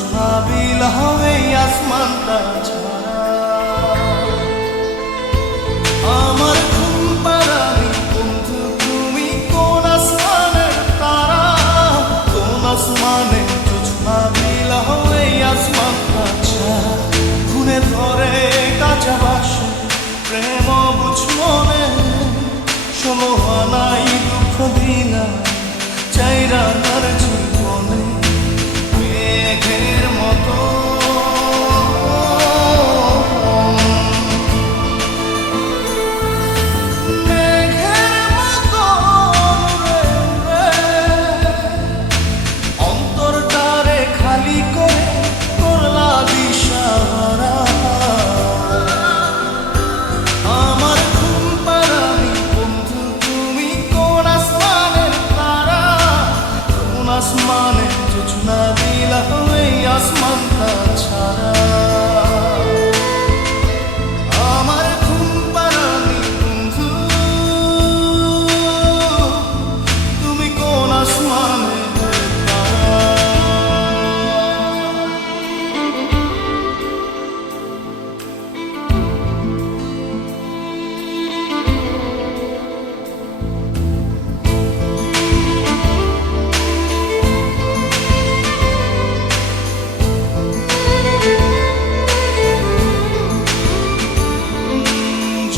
ছাবিল হবে আসমানটা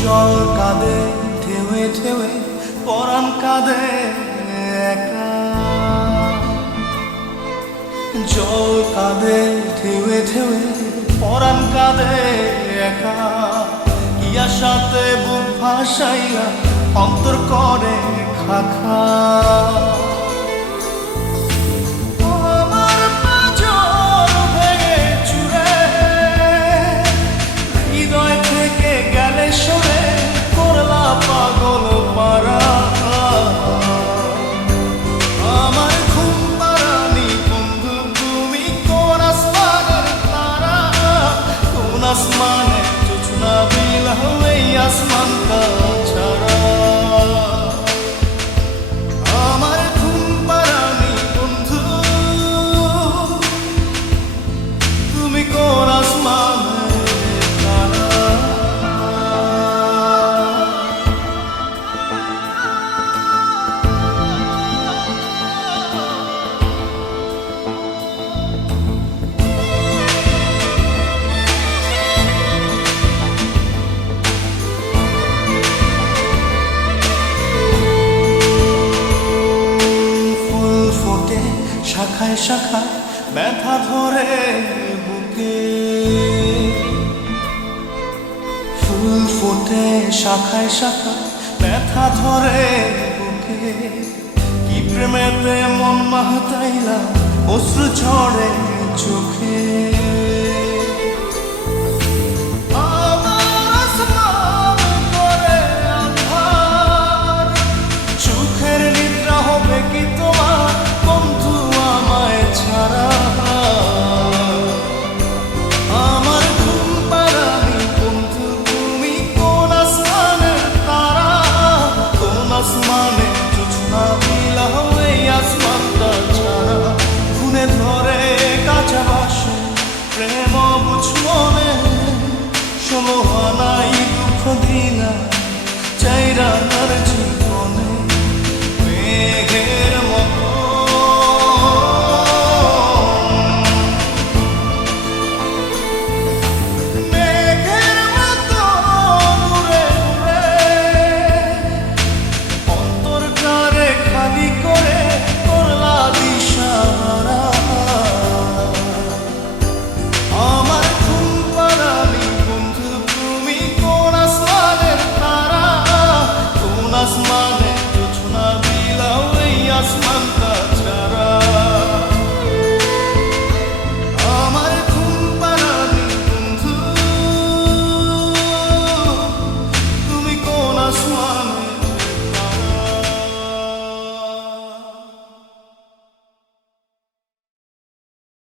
জল কাঁদে ঢেউয়ে ঠেউে পরাণ কাঁদে একা। জল কাঁদে ঢেউয়ে ঢেউয়ে পরাণ কাঁদে একা। ইয়ার সাথে বুক ভাসাইয়া অন্তর করে খাখা। 바람처럼. শাখা ব্যথা ধরে বুকে। ফুল ফোটে শাখায় শাখা ব্যথা ধরে বুকে। কি প্রেমেতে মন মাহতাইলা অশ্রু ঝরে চোখে। us